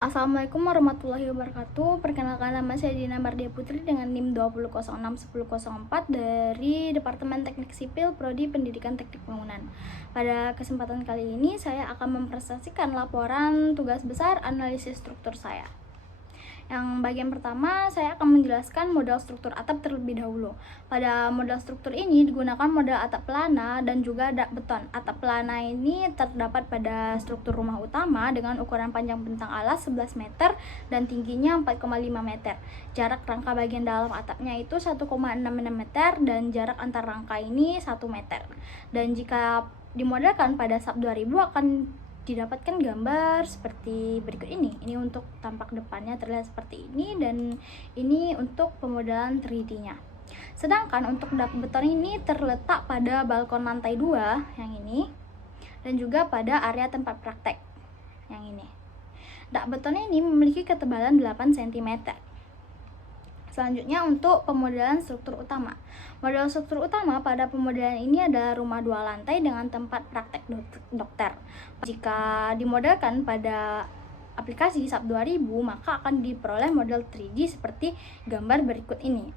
Assalamualaikum warahmatullahi wabarakatuh. Perkenalkan, nama saya Dina Mardia Putri dengan NIM 20061004 dari Departemen Teknik Sipil Prodi Pendidikan Teknik Bangunan. Pada kesempatan kali ini saya akan mempresentasikan laporan tugas besar analisis struktur saya. Yang bagian pertama, saya akan menjelaskan model struktur atap terlebih dahulu. Pada model struktur ini digunakan model atap pelana dan juga dak beton. Atap pelana ini terdapat pada struktur rumah utama dengan ukuran panjang bentang alas 11 meter dan tingginya 4,5 meter. Jarak rangka bagian dalam atapnya itu 1,6 meter dan jarak antar rangka ini 1 meter. Dan jika dimodelkan pada SAP 2000 akan didapatkan gambar seperti berikut ini. Ini untuk tampak depannya terlihat seperti ini, dan ini untuk pemodelan 3D-nya. Sedangkan untuk dak beton ini terletak pada balkon lantai 2 yang ini, dan juga pada area tempat praktek yang ini. Dak beton ini memiliki ketebalan 8 cm. Selanjutnya untuk pemodelan struktur utama. Model struktur utama pada pemodelan ini adalah rumah 2 lantai dengan tempat praktek dokter. Jika dimodelkan pada aplikasi SAP 2000, maka akan diperoleh model 3D seperti gambar berikut ini.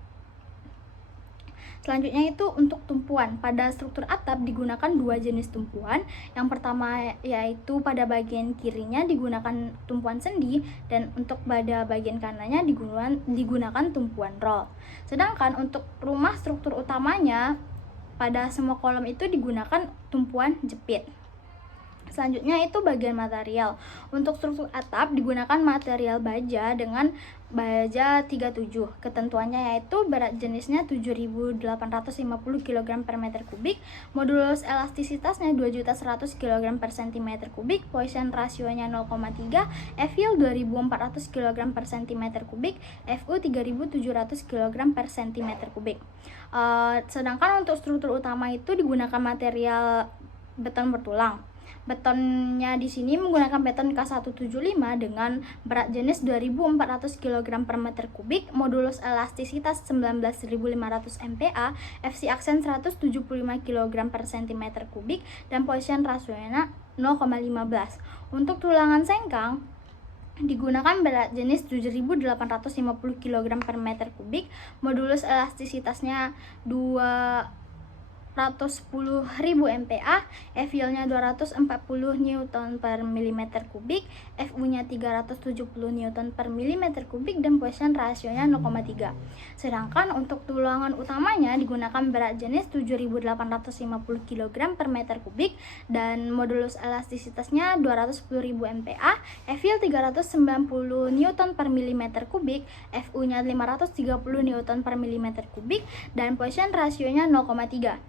Selanjutnya itu untuk tumpuan. Pada struktur atap digunakan 2 jenis tumpuan. Yang pertama yaitu pada bagian kirinya digunakan tumpuan sendi, dan untuk pada bagian kanannya digunakan tumpuan roll. Sedangkan untuk rumah struktur utamanya, pada semua kolom itu digunakan tumpuan jepit. Selanjutnya itu bagian material. Untuk struktur atap digunakan material baja dengan baja 37. Ketentuannya yaitu berat jenisnya 7.850 kg per meter kubik, modulus elastisitasnya 2.100 kg per cm kubik, Poisson rasionya 0,3, F-yield 2.400 kg per cm kubik, Fu 3.700 kg per cm kubik. Sedangkan untuk struktur utama itu digunakan material beton bertulang. Betonnya di sini menggunakan beton K175 dengan berat jenis 2.400 kg per meter kubik, modulus elastisitas 19.500 MPa, FC aksen 175 kg per cm kubik, dan Poisson rasionya 0,15. Untuk tulangan sengkang digunakan berat jenis 7.850 kg per meter kubik, modulus elastisitasnya 210.000 MPa, F-yield-nya 240 Newton per milimeter kubik, Fu-nya 370 Newton per milimeter kubik, dan Poisson rasionya 0,3. Sedangkan untuk tulangan utamanya digunakan berat jenis 7.850 kg per meter kubik dan modulus elastisitasnya 210.000 MPa, F-yield 390 Newton per milimeter kubik, Fu-nya 530 Newton per milimeter kubik, dan Poisson rasionya 0,3.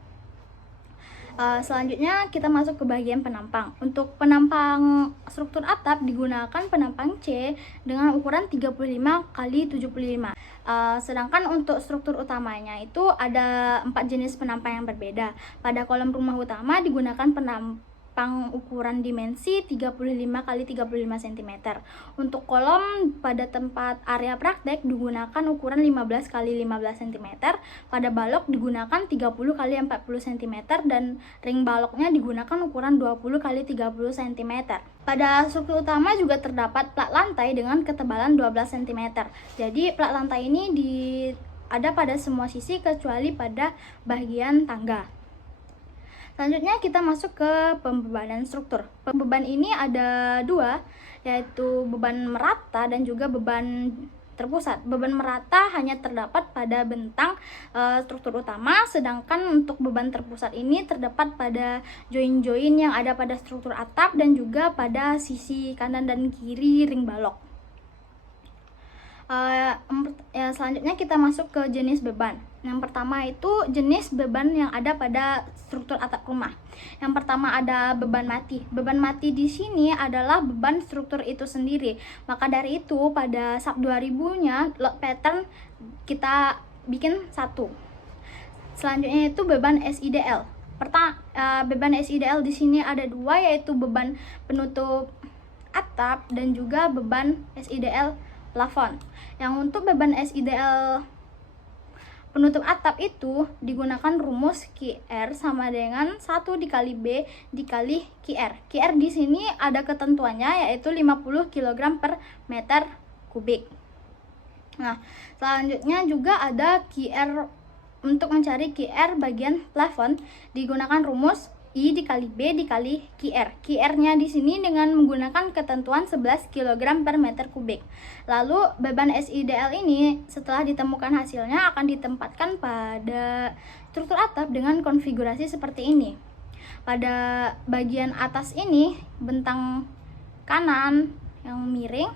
Selanjutnya kita masuk ke bagian penampang. Untuk penampang struktur atap digunakan penampang C dengan ukuran 35 x 75. Sedangkan untuk struktur utamanya itu ada 4 jenis penampang yang berbeda. Pada kolom rumah utama digunakan penampang ukuran dimensi 35 x 35 cm. Untuk kolom pada tempat area praktek digunakan ukuran 15 x 15 cm. Pada balok digunakan 30 x 40 cm dan ring baloknya digunakan ukuran 20 x 30 cm. Pada struktur utama juga terdapat plat lantai dengan ketebalan 12 cm. Jadi plat lantai ini ada pada semua sisi kecuali pada bagian tangga. Selanjutnya kita masuk ke pembebanan struktur. Pembeban ini ada 2, yaitu beban merata dan juga beban terpusat. Beban merata hanya terdapat pada bentang struktur utama, sedangkan untuk beban terpusat ini terdapat pada join-join yang ada pada struktur atap dan juga pada sisi kanan dan kiri ring balok. Selanjutnya kita masuk ke jenis beban. Yang pertama itu jenis beban yang ada pada struktur atap rumah. Yang pertama ada beban mati. Beban mati di sini adalah beban struktur itu sendiri. Maka dari itu pada SAP 2000-nya load pattern kita bikin 1. Selanjutnya itu beban SIDL. Beban SIDL di sini ada 2, yaitu beban penutup atap dan juga beban SIDL plafon. Yang untuk beban SIDL penutup atap itu digunakan rumus QR sama dengan 1 dikali B dikali QR. QR di sini ada ketentuannya yaitu 50 kg per meter kubik. Nah, selanjutnya juga ada QR. Untuk mencari QR bagian plafon digunakan rumus I dikali B dikali QR. QR-nya di sini dengan menggunakan ketentuan 11 kg per meter kubik. Lalu beban SIDL ini setelah ditemukan hasilnya akan ditempatkan pada struktur atap dengan konfigurasi seperti ini. Pada bagian atas ini bentang kanan yang miring,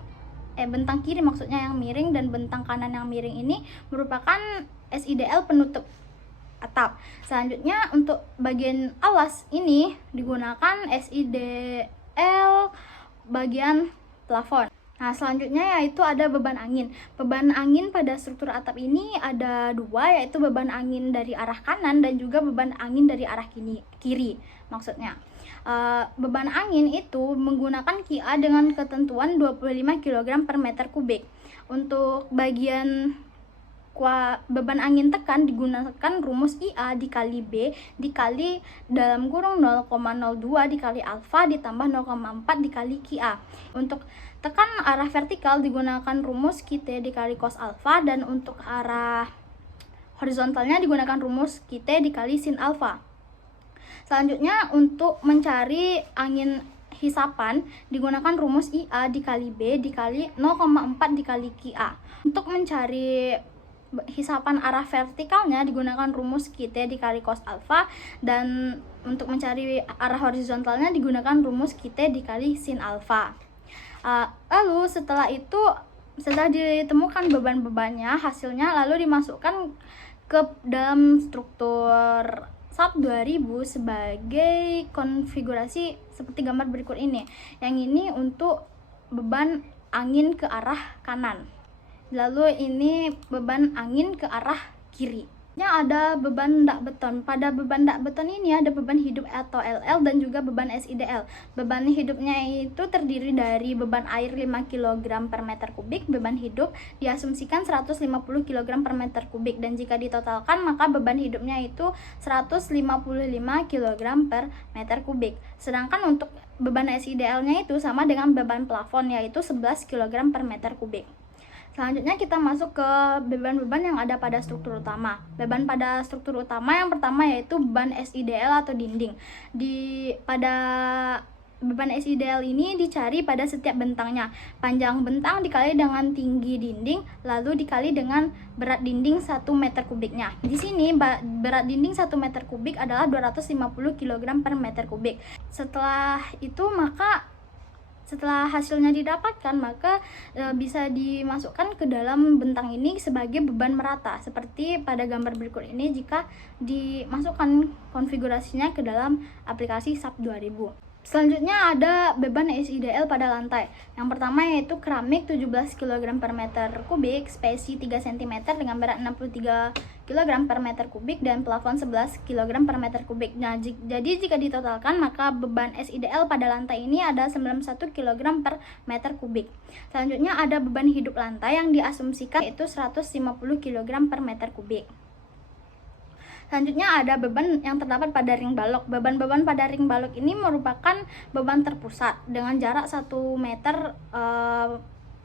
bentang kiri maksudnya yang miring dan bentang kanan yang miring ini merupakan SIDL penutup atap. Selanjutnya untuk bagian alas ini digunakan SIDL bagian plafon. Nah, selanjutnya yaitu ada beban angin. Beban angin pada struktur atap ini ada dua, yaitu beban angin dari arah kanan dan juga beban angin dari arah kiri maksudnya. Beban angin itu menggunakan KIA dengan ketentuan 25 kg per meter kubik. Untuk bagian beban angin tekan digunakan rumus IA dikali B dikali dalam kurung 0,02 dikali alfa ditambah 0,4 dikali KIA. Untuk tekan arah vertikal digunakan rumus QT dikali cos alfa, dan untuk arah horizontalnya digunakan rumus QT dikali sin alfa. Selanjutnya untuk mencari angin hisapan digunakan rumus IA dikali B dikali 0,4 dikali KIA. Untuk mencari hisapan arah vertikalnya digunakan rumus QT dikali cos alfa, dan untuk mencari arah horizontalnya digunakan rumus QT dikali sin alfa. Lalu setelah ditemukan beban-bebannya, hasilnya lalu dimasukkan ke dalam struktur SAP 2000 sebagai konfigurasi seperti gambar berikut ini. Yang ini untuk beban angin ke arah kanan, lalu ini beban angin ke arah kiri. Ada beban dak beton. Pada beban dak beton ini ada beban hidup atau LL dan juga beban SIDL. Beban hidupnya itu terdiri dari beban air 5 kg per meter kubik. Beban hidup diasumsikan 150 kg per meter kubik, dan jika ditotalkan maka beban hidupnya itu 155 kg per meter kubik. Sedangkan untuk beban SIDL-nya itu sama dengan beban plafon, yaitu 11 kg per meter kubik. Selanjutnya kita masuk ke beban-beban yang ada pada struktur utama. Beban pada struktur utama yang pertama yaitu beban SIDL atau dinding. Pada beban SIDL ini dicari pada setiap bentangnya. Panjang bentang dikali dengan tinggi dinding, lalu dikali dengan berat dinding 1 meter kubiknya. Di sini berat dinding 1 meter kubik adalah 250 kg per meter kubik. Setelah hasilnya didapatkan, maka bisa dimasukkan ke dalam bentang ini sebagai beban merata, seperti pada gambar berikut ini jika dimasukkan konfigurasinya ke dalam aplikasi SAP 2000. Selanjutnya ada beban SIDL pada lantai. Yang pertama yaitu keramik 17 kg per meter kubik, spesi 3 cm dengan berat 63 kg per meter kubik, dan plafon 11 kg per meter kubik. Nah, jadi jika ditotalkan maka beban SIDL pada lantai ini ada 91 kg per meter kubik. Selanjutnya ada beban hidup lantai yang diasumsikan yaitu 150 kg per meter kubik. Selanjutnya ada beban yang terdapat pada ring balok. Beban-beban pada ring balok ini merupakan beban terpusat dengan jarak 1 meter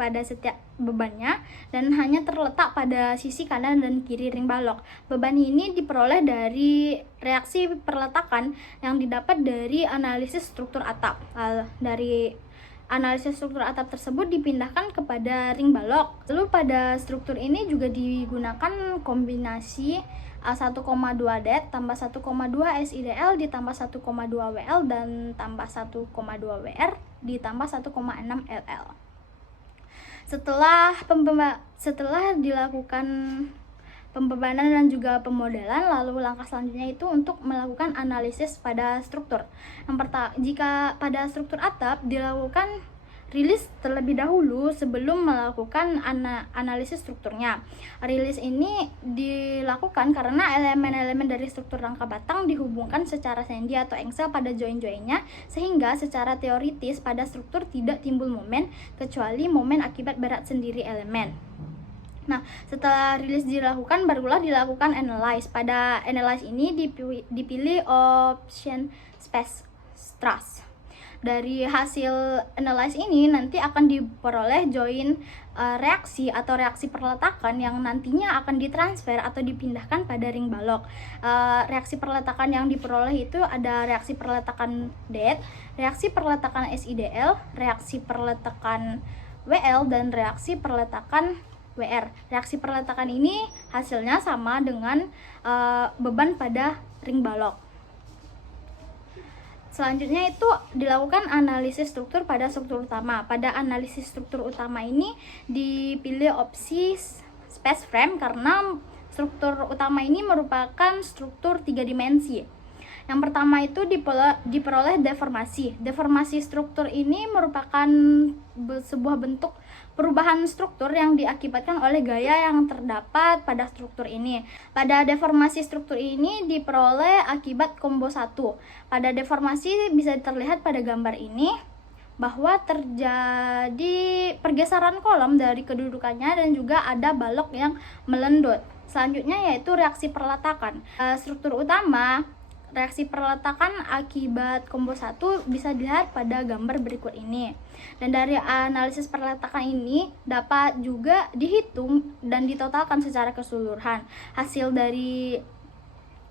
pada setiap bebannya, dan hanya terletak pada sisi kanan dan kiri ring balok. Beban ini diperoleh dari reaksi perletakan yang didapat dari analisis struktur atap. Dari analisis struktur atap tersebut dipindahkan kepada ring balok. Lalu pada struktur ini juga digunakan kombinasi 1,2 det tambah 1,2 SIDL ditambah 1,2 WL dan tambah 1,2 WR ditambah 1,6 LL. Setelah dilakukan pembebanan dan juga pemodelan, lalu langkah selanjutnya itu untuk melakukan analisis pada struktur. Jika pada struktur atap dilakukan rilis terlebih dahulu sebelum melakukan analisis strukturnya. Rilis ini dilakukan karena elemen-elemen dari struktur rangka batang dihubungkan secara sendi atau engsel pada join-joinnya, sehingga secara teoritis pada struktur tidak timbul momen kecuali momen akibat berat sendiri elemen. Nah, setelah rilis dilakukan, barulah dilakukan analyze. Pada analyze ini dipilih option space trust. Dari hasil analyze ini nanti akan diperoleh join reaksi atau reaksi perletakan yang nantinya akan ditransfer atau dipindahkan pada ring balok. Reaksi perletakan yang diperoleh itu ada reaksi perletakan DET, reaksi perletakan SIDL, reaksi perletakan WL, dan reaksi perletakan WR. Reaksi perletakan ini hasilnya sama dengan beban pada ring balok. Selanjutnya itu dilakukan analisis struktur pada struktur utama. Pada analisis struktur utama ini dipilih opsi space frame karena struktur utama ini merupakan struktur 3 dimensi. Yang pertama itu diperoleh deformasi. Deformasi struktur ini merupakan sebuah bentuk perubahan struktur yang diakibatkan oleh gaya yang terdapat pada struktur ini. Pada deformasi struktur ini diperoleh akibat combo 1. Pada deformasi bisa terlihat pada gambar ini bahwa terjadi pergeseran kolom dari kedudukannya dan juga ada balok yang melendut. Selanjutnya yaitu reaksi perletakan. Struktur utama reaksi perletakan akibat combo 1 bisa dilihat pada gambar berikut ini. Dan dari analisis perletakan ini dapat juga dihitung dan ditotalkan secara keseluruhan. Hasil dari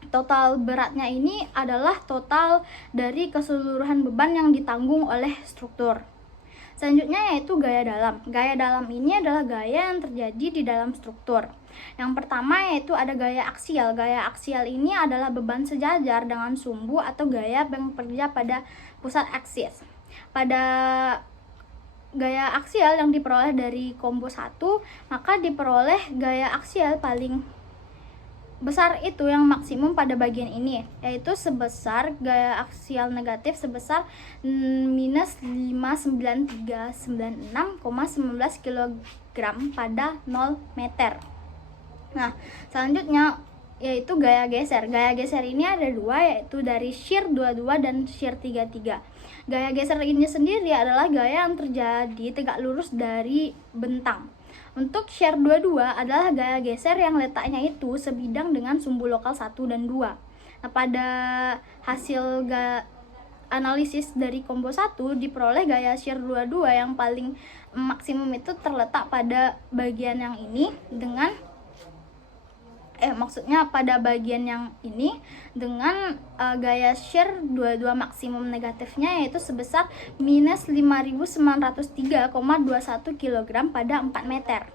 total beratnya ini adalah total dari keseluruhan beban yang ditanggung oleh struktur. Selanjutnya yaitu gaya dalam. Gaya dalam ini adalah gaya yang terjadi di dalam struktur. Yang pertama yaitu ada gaya aksial. Gaya aksial ini adalah beban sejajar dengan sumbu atau gaya yang bekerja pada pusat aksis. Pada gaya aksial yang diperoleh dari combo 1, maka diperoleh gaya aksial paling besar itu yang maksimum pada bagian ini, yaitu sebesar gaya aksial negatif sebesar minus 59396,19 kg pada 0 meter. Nah, selanjutnya yaitu gaya geser. Gaya geser ini ada dua, yaitu dari shear 22 dan shear 33. Gaya geser ini sendiri adalah gaya yang terjadi tegak lurus dari bentang. Untuk shear 22 adalah gaya geser yang letaknya itu sebidang dengan sumbu lokal 1 dan 2. Nah, pada hasil analisis dari combo 1 diperoleh gaya shear 22 yang paling maksimum itu terletak pada bagian yang ini dengan pada bagian yang ini dengan gaya shear 22 maksimum negatifnya yaitu sebesar minus 5.903,21 kg pada 4 meter.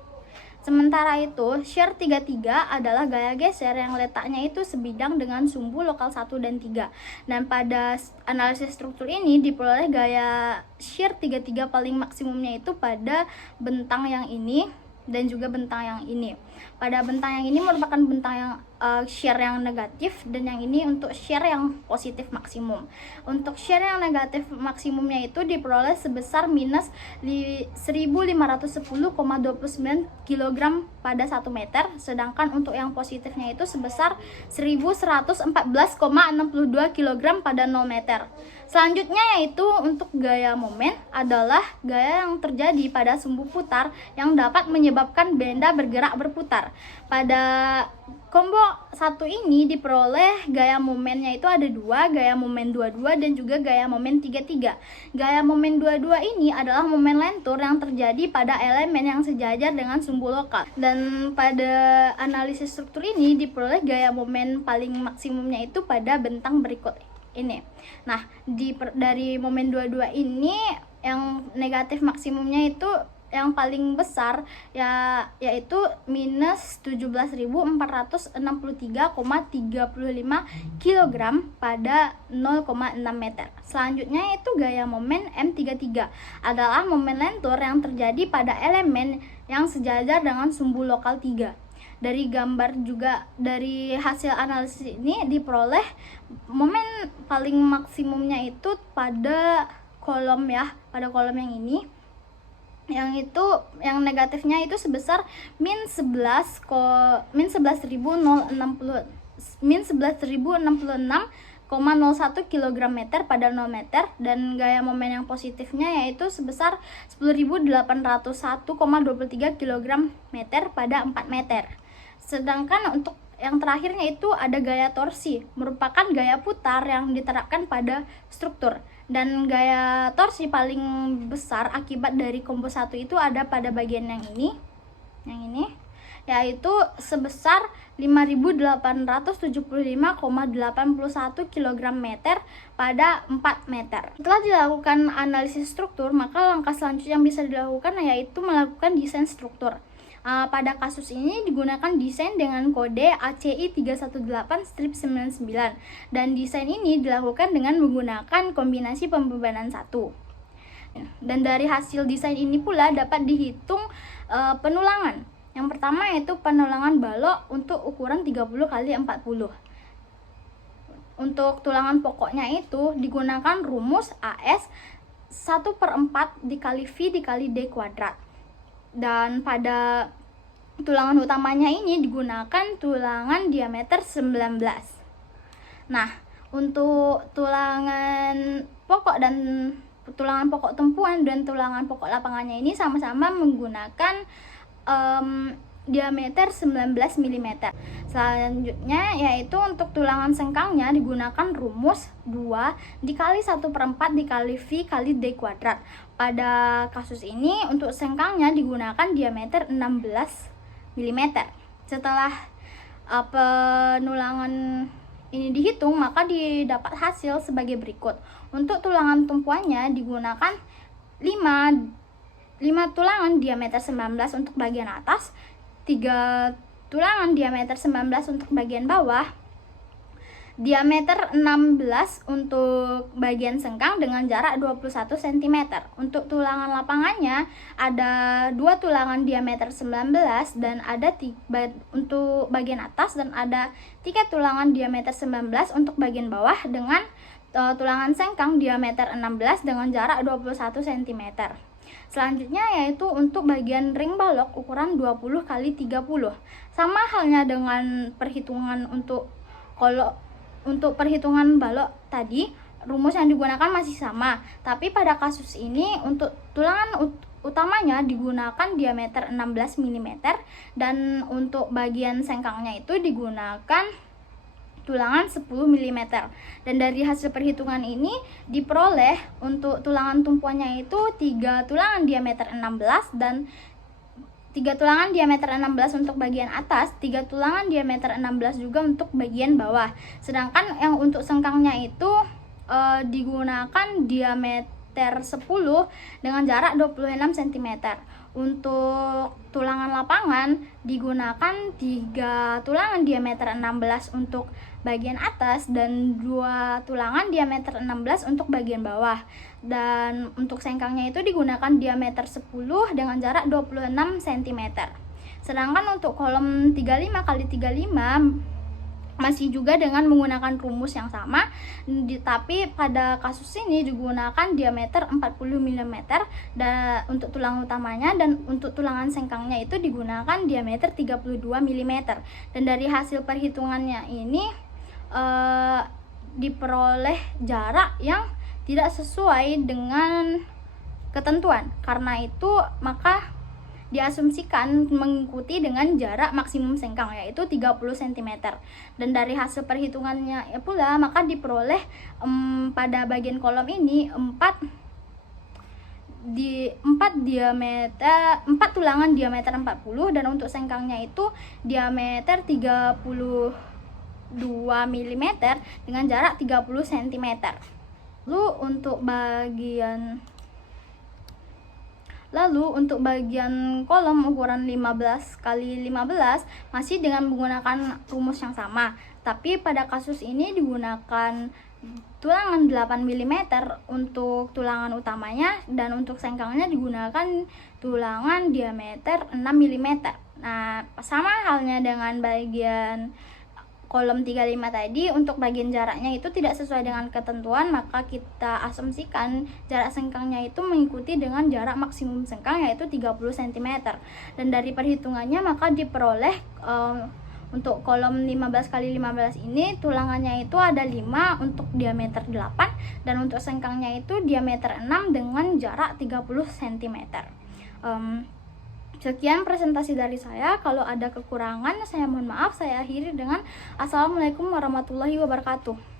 Sementara itu, shear 33 adalah gaya geser yang letaknya itu sebidang dengan sumbu lokal 1 dan 3. Dan pada analisis struktur ini diperoleh gaya shear 33 paling maksimumnya itu pada bentang yang ini dan juga bentang yang ini. Pada bentang yang ini merupakan bentang yang shear yang negatif dan yang ini untuk shear yang positif maksimum. Untuk shear yang negatif maksimumnya itu diperoleh sebesar minus 1510,29 kg pada 1 meter, sedangkan untuk yang positifnya itu sebesar 1114,62 kg pada 0 meter. Selanjutnya yaitu untuk gaya momen adalah gaya yang terjadi pada sumbu putar yang dapat menyebabkan benda bergerak berputar. Pada combo 1 ini diperoleh gaya momennya itu ada dua, gaya momen 22 dan juga gaya momen 33. Gaya momen 22 ini adalah momen lentur yang terjadi pada elemen yang sejajar dengan sumbu lokal. Dan pada analisis struktur ini diperoleh gaya momen paling maksimumnya itu pada bentang berikut ini. Nah, dari momen 22 ini yang negatif maksimumnya itu yang paling besar yaitu minus 17.463,35 kg pada 0,6 meter. Selanjutnya itu gaya momen M33 adalah momen lentur yang terjadi pada elemen yang sejajar dengan sumbu lokal 3. Dari gambar juga dari hasil analisis ini diperoleh momen paling maksimumnya itu pada kolom pada kolom yang ini, yang negatifnya itu sebesar min 11.066,19 kg meter pada 0 meter, dan gaya momen yang positifnya yaitu sebesar 10.801,23 kg meter pada 4 meter. Sedangkan untuk yang terakhirnya itu ada gaya torsi, merupakan gaya putar yang diterapkan pada struktur. Dan gaya torsi paling besar akibat dari combo 1 itu ada pada bagian yang ini, yaitu sebesar 5.875,81 kg meter pada 4 meter. Setelah dilakukan analisis struktur, maka langkah selanjutnya yang bisa dilakukan yaitu melakukan desain struktur. Pada kasus ini digunakan desain dengan kode ACI 318-99, dan desain ini dilakukan dengan menggunakan kombinasi pembebanan 1. Dan dari hasil desain ini pula dapat dihitung penulangan. Yang pertama yaitu penulangan balok untuk ukuran 30 x 40. Untuk tulangan pokoknya itu digunakan rumus AS 1/4 dikali V dikali D kuadrat. Dan pada tulangan utamanya ini digunakan tulangan diameter 19. Nah, untuk tulangan pokok tumpuan dan tulangan pokok lapangannya ini sama-sama menggunakan diameter 19 mm. Selanjutnya yaitu untuk tulangan sengkangnya digunakan rumus 2 dikali 1/4 dikali V kali D kuadrat. Pada kasus ini untuk sengkangnya digunakan diameter 16 mm. Setelah penulangan ini dihitung, maka didapat hasil sebagai berikut. Untuk tulangan tumpuannya digunakan 5 tulangan diameter 19 untuk bagian atas, 3 tulangan diameter 19 untuk bagian bawah, diameter 16 untuk bagian sengkang dengan jarak 21 cm. Untuk tulangan lapangannya ada 2 tulangan diameter 19 dan ada untuk bagian atas, dan ada 3 tulangan diameter 19 untuk bagian bawah dengan tulangan sengkang diameter 16 dengan jarak 21 cm. Selanjutnya yaitu untuk bagian ring balok ukuran 20 x 30. Sama halnya dengan perhitungan untuk perhitungan balok tadi, rumus yang digunakan masih sama. Tapi pada kasus ini untuk tulangan utamanya digunakan diameter 16 mm, dan untuk bagian sengkangnya itu digunakan tulangan 10 mm. Dan dari hasil perhitungan ini diperoleh untuk tulangan tumpuannya itu 3 tulangan diameter 16 dan 3 tulangan diameter 16 untuk bagian atas, 3 tulangan diameter 16 juga untuk bagian bawah. Sedangkan yang untuk sengkangnya itu digunakan diameter 10 dengan jarak 26 cm. Untuk tulangan lapangan digunakan 3 tulangan diameter 16 untuk bagian atas dan 2 tulangan diameter 16 untuk bagian bawah. Dan untuk sengkangnya itu digunakan diameter 10 dengan jarak 26 cm. Sedangkan untuk kolom 35 x 35 masih juga dengan menggunakan rumus yang sama, tapi pada kasus ini digunakan diameter 40 mm untuk tulang utamanya, dan untuk tulangan sengkangnya itu digunakan diameter 32 mm. Dan dari hasil perhitungannya ini diperoleh jarak yang tidak sesuai dengan ketentuan. Karena itu maka diasumsikan mengikuti dengan jarak maksimum sengkang yaitu 30 cm. Dan dari hasil perhitungannya pula maka diperoleh pada bagian kolom ini 4 tulangan diameter 40, dan untuk sengkangnya itu diameter 32 mm dengan jarak 30 cm. Lalu untuk bagian kolom ukuran 15 x 15 masih dengan menggunakan rumus yang sama, tapi pada kasus ini digunakan tulangan 8 mm untuk tulangan utamanya, dan untuk sengkangnya digunakan tulangan diameter 6 mm. Nah, sama halnya dengan bagian kolom 35 tadi, untuk bagian jaraknya itu tidak sesuai dengan ketentuan, maka kita asumsikan jarak sengkangnya itu mengikuti dengan jarak maksimum sengkang yaitu 30 cm. Dan dari perhitungannya maka diperoleh Untuk kolom 15x15 ini tulangannya itu ada 5 untuk diameter 8, dan untuk sengkangnya itu diameter 6 dengan jarak 30 cm. Sekian presentasi dari saya. Kalau ada kekurangan saya mohon maaf. Saya akhiri dengan Assalamualaikum warahmatullahi wabarakatuh.